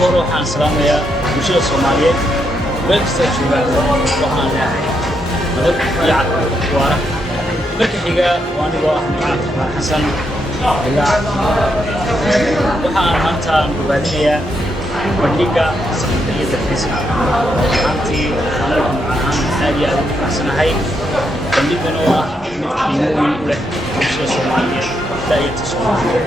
hore waxaan salaamayaa bulshada Soomaaliyeed meel kasta joogaan waxaan leeyahay nabad iyo caafimaad waara marka xiga waan ugu ahmiyad xasan ilaa waxaan maanta bogaadinayaa bandhiga safarka iyo dalxiiska antii anagu macaan aad iyo aad u faraxsanahay bandhigana waa mid qiimo weyn u leh bulshada Soomaaliyeed daayada Soomaaliyeed